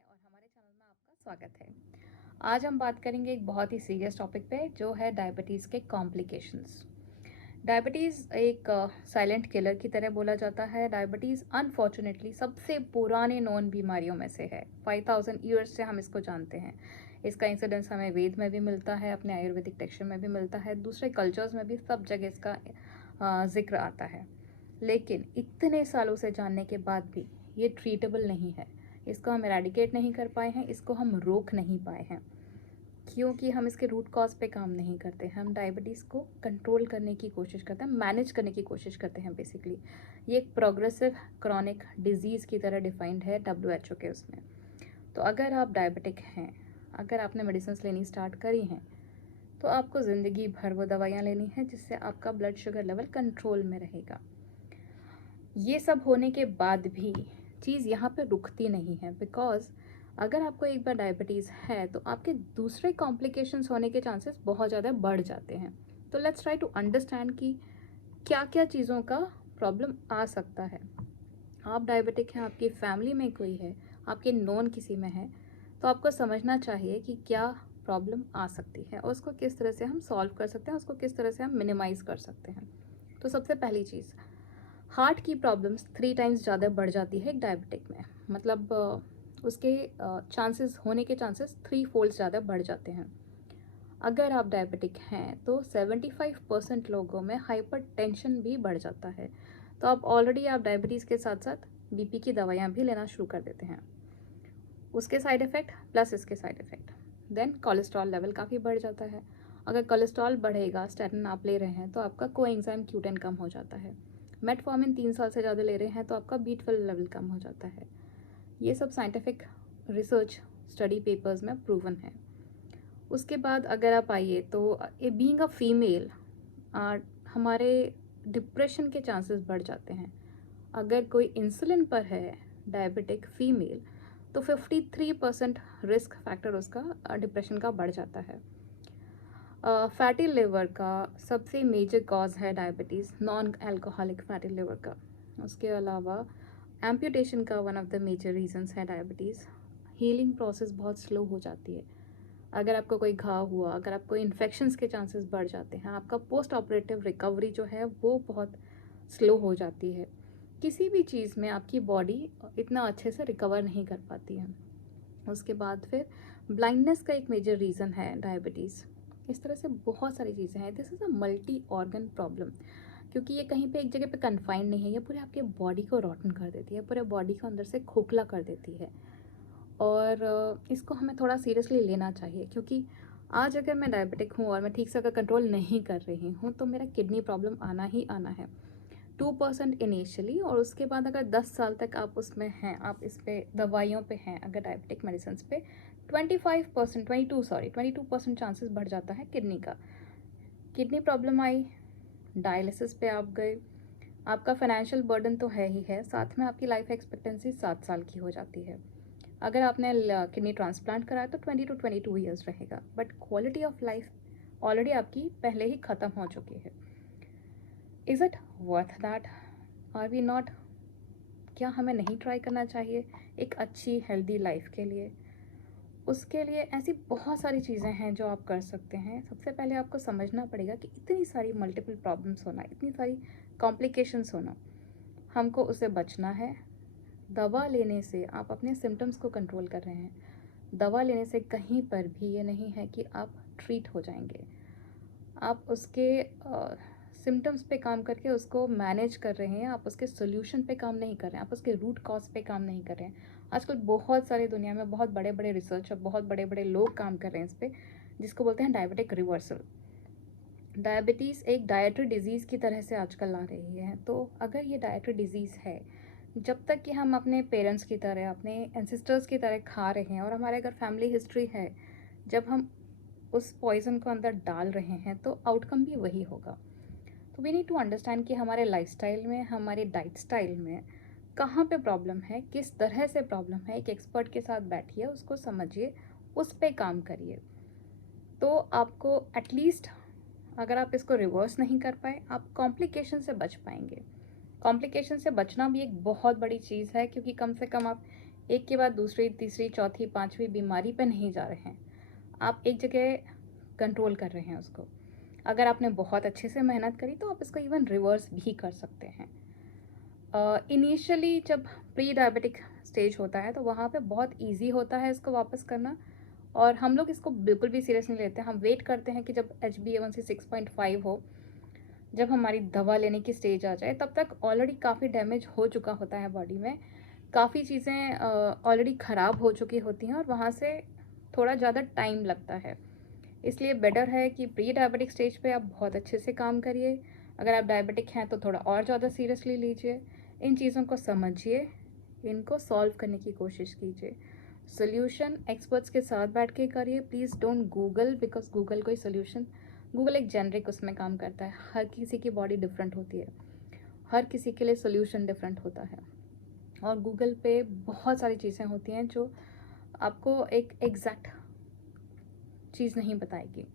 और हमारे चैनल में आपका स्वागत है। आज हम बात करेंगे एक बहुत ही सीरियस टॉपिक पे जो है डायबिटीज़ के कॉम्प्लिकेशंस। डायबिटीज़ एक साइलेंट किलर की तरह बोला जाता है। डायबिटीज़ अनफॉर्चुनेटली सबसे पुराने नॉन बीमारियों में से है। 5000 ईयर्स से हम इसको जानते हैं। इसका इंसिडेंस हमें वेद में भी मिलता है, अपने आयुर्वेदिक टेक्सचर में भी मिलता है, दूसरे कल्चर्स में भी सब जगह इसका जिक्र आता है। लेकिन इतने सालों से जानने के बाद भी ये ट्रीटेबल नहीं है। इसको हम एराडिकेट नहीं कर पाए हैं, इसको हम रोक नहीं पाए हैं, क्योंकि हम इसके रूट कॉज पे काम नहीं करते। हम डायबिटीज़ को कंट्रोल करने की कोशिश करते हैं, मैनेज करने की कोशिश करते हैं। बेसिकली ये एक प्रोग्रेसिव क्रॉनिक डिजीज़ की तरह डिफाइंड है WHO के उसमें। तो अगर आप डायबिटिक हैं, अगर आपने मेडिसिन लेनी स्टार्ट करी हैं, तो आपको ज़िंदगी भर वो दवाइयाँ लेनी है जिससे आपका ब्लड शुगर लेवल कंट्रोल में रहेगा। ये सब होने के बाद भी चीज़ यहाँ पे रुकती नहीं है, बिकॉज अगर आपको एक बार डायबिटीज़ है तो आपके दूसरे कॉम्प्लिकेशंस होने के चांसेस बहुत ज़्यादा बढ़ जाते हैं। तो लेट्स ट्राई टू अंडरस्टैंड कि क्या क्या चीज़ों का प्रॉब्लम आ सकता है। आप डायबिटिक हैं, आपकी फैमिली में कोई है, आपके नॉन किसी में है, तो आपको समझना चाहिए कि क्या प्रॉब्लम आ सकती है और उसको किस तरह से हम सॉल्व कर सकते हैं, उसको किस तरह से हम मिनिमाइज़ कर सकते हैं। तो सबसे पहली चीज़, हार्ट की प्रॉब्लम्स 3 टाइम्स ज़्यादा बढ़ जाती है एक डायबिटिक में। मतलब उसके चांसेस होने के चांसेस 3 फोल्ड ज़्यादा बढ़ जाते हैं। अगर आप डायबिटिक हैं तो 75% लोगों में हाइपर टेंशन भी बढ़ जाता है। तो ऑलरेडी आप डायबिटीज़ के साथ साथ बीपी की दवाइयाँ भी लेना शुरू कर देते हैं। उसके साइड इफ़ेक्ट प्लस इसके side effect, then cholesterol level काफ़ी बढ़ जाता है। अगर कोलेस्ट्रॉल बढ़ेगा, स्टैटिन आप ले रहे हैं, तो आपका कोएंजाइम Q10 कम हो जाता है। मेटफॉर्मिन 3 साल से ज़्यादा ले रहे हैं तो आपका B12 लेवल कम हो जाता है। ये सब साइंटिफिक रिसर्च स्टडी पेपर्स में प्रूवन है। उसके बाद अगर आप आइए तो बीइंग अ फीमेल हमारे डिप्रेशन के चांसेस बढ़ जाते हैं। अगर कोई इंसुलिन पर है डायबिटिक फीमेल, तो 53% रिस्क फैक्टर उसका डिप्रेशन का बढ़ जाता है। फैटी लिवर का सबसे मेजर कॉज है diabetes, non alcoholic fatty liver का। उसके अलावा एम्पुटेशन का one of the major reasons है डायबिटीज़। हीलिंग प्रोसेस बहुत स्लो हो जाती है। अगर आपको कोई घाव हुआ, अगर आपको इन्फेक्शंस के चांसेस बढ़ जाते हैं, आपका पोस्ट ऑपरेटिव रिकवरी जो है वो बहुत स्लो हो जाती है। किसी भी चीज़ में आपकी बॉडी इतना अच्छे से रिकवर नहीं कर पाती है। उसके बाद फिर ब्लाइंडनेस का एक मेजर रीज़न है डायबिटीज़। इस तरह से बहुत सारी चीज़ें हैं। This is a multi organ problem, क्योंकि ये कहीं पे एक जगह पे कन्फाइंड नहीं है। ये पूरे आपके बॉडी को रॉटन कर देती है, पूरे बॉडी को अंदर से खोखला कर देती है। और इसको हमें थोड़ा सीरियसली लेना चाहिए, क्योंकि आज अगर मैं डायबिटिक हूँ और मैं ठीक से अगर कंट्रोल नहीं कर रही हूँ तो मेरा किडनी प्रॉब्लम आना ही आना है। 2% इनिशियली, और उसके बाद अगर 10 साल तक आप उसमें हैं, आप इस पे दवाइयों पे हैं, अगर डायबिटिक मेडिसिन पे 22% चांसेस बढ़ जाता है किडनी का। किडनी प्रॉब्लम आई, डायलिसिस पे आप गए, आपका फाइनेंशियल बर्डन तो है ही है, साथ में आपकी लाइफ एक्सपेक्टेंसी 7 साल की हो जाती है। अगर आपने किडनी ट्रांसप्लांट कराया तो 20 to 22 ईयर्स रहेगा, but quality of life already आपकी पहले ही ख़त्म हो चुकी है। Is it worth that? Are we not? क्या हमें नहीं ट्राई करना चाहिए एक अच्छी हेल्दी लाइफ के लिए? उसके लिए ऐसी बहुत सारी चीज़ें हैं जो आप कर सकते हैं। सबसे पहले आपको समझना पड़ेगा कि इतनी सारी मल्टीपल प्रॉब्लम्स होना, इतनी सारी कॉम्प्लिकेशंस होना, हमको उससे बचना है। दवा लेने से आप अपने सिम्टम्स को कंट्रोल कर रहे हैं। दवा लेने से कहीं पर भी ये नहीं है कि आप ट्रीट हो जाएंगे। आप उसके सिम्टम्स पे काम करके उसको मैनेज कर रहे हैं, आप उसके सोल्यूशन पे काम नहीं कर रहे हैं, आप उसके रूट कॉज पे काम नहीं कर रहे हैं। आजकल बहुत सारी दुनिया में बहुत बड़े बड़े रिसर्च और बहुत बड़े बड़े लोग काम कर रहे हैं इस पर, जिसको बोलते हैं डायबिटिक रिवर्सल। डायबिटीज़ एक डायट्री डिजीज़ की तरह से आजकल आ रही है। तो अगर ये डायट्री डिजीज़ है, जब तक कि हम अपने पेरेंट्स की तरह, अपने एंसेस्टर्स की तरह खा रहे हैं, और हमारे अगर फैमिली हिस्ट्री है, जब हम उस पॉइज़न को अंदर डाल रहे हैं तो आउटकम भी वही होगा। तो वी नीड टू अंडरस्टैंड कि हमारे लाइफस्टाइल में, हमारे डाइट स्टाइल में कहाँ पे प्रॉब्लम है, किस तरह से प्रॉब्लम है। एक एक्सपर्ट के साथ बैठिए, उसको समझिए, उस पर काम करिए। तो आपको एटलीस्ट, अगर आप इसको रिवर्स नहीं कर पाए, आप कॉम्प्लिकेशन से बच पाएंगे। कॉम्प्लिकेशन से बचना भी एक बहुत बड़ी चीज़ है, क्योंकि कम से कम आप एक के बाद दूसरी, तीसरी, चौथी, पांचवी बीमारी पे नहीं जा रहे हैं, आप एक जगह कंट्रोल कर रहे हैं उसको। अगर आपने बहुत अच्छे से मेहनत करी तो आप इसको इवन रिवर्स भी कर सकते हैं। इनिशियली जब प्री डायबिटिक स्टेज होता है तो वहाँ पे बहुत इजी होता है इसको वापस करना, और हम लोग इसको बिल्कुल भी सीरियस नहीं लेते। हम वेट करते हैं कि जब HbA1c 6.5 हो, जब हमारी दवा लेने की स्टेज आ जाए, तब तक ऑलरेडी काफ़ी डैमेज हो चुका होता है बॉडी में, काफ़ी चीज़ें ऑलरेडी ख़राब हो चुकी होती हैं और वहाँ से थोड़ा ज़्यादा टाइम लगता है। इसलिए बेटर है कि प्री डायबिटिक स्टेज पे आप बहुत अच्छे से काम करिए। अगर आप डायबिटिक हैं तो थोड़ा और ज़्यादा सीरियसली लीजिए, इन चीज़ों को समझिए, इनको सॉल्व करने की कोशिश कीजिए। सोल्यूशन एक्सपर्ट्स के साथ बैठ के करिए। Please don't Google, because Google कोई सोल्यूशन, गूगल एक जेनरिक उसमें काम करता है। हर किसी की बॉडी डिफरेंट होती है, हर किसी के लिए सोल्यूशन डिफरेंट होता है, और गूगल पे बहुत सारी चीज़ें होती हैं जो आपको एक एग्जैक्ट चीज़ नहीं बताएगी।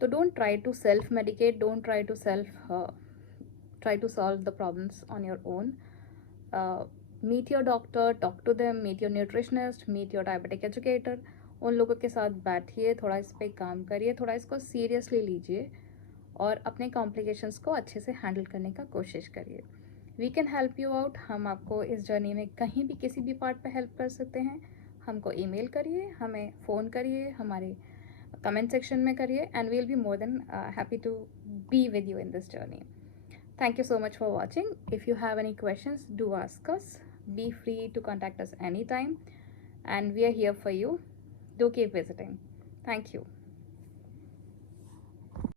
तो don't try to self medicate, don't try to try to solve the problems on your own. Meet your doctor, talk to them, meet your nutritionist, meet your diabetic educator. उन लोगों के साथ बैठिए, थोड़ा इस पे काम करिए, थोड़ा इसको सीरियसली लीजिए और अपने कॉम्प्लिकेशंस को अच्छे से हैंडल करने का कोशिश करिए। We can help you out. हम आपको इस जर्नी में कहीं भी किसी भी पार्ट पे हेल्प कर सकते हैं। हमको ईमेल करिए, हमें फ़ोन करिए, हमारे कमेंट सेक्शन में करिए, and we will be more than happy to be with you in this journey. Thank you so much for watching. If you have any questions, do ask us. Be free to contact us anytime, and we are here for you. Do keep visiting. Thank you.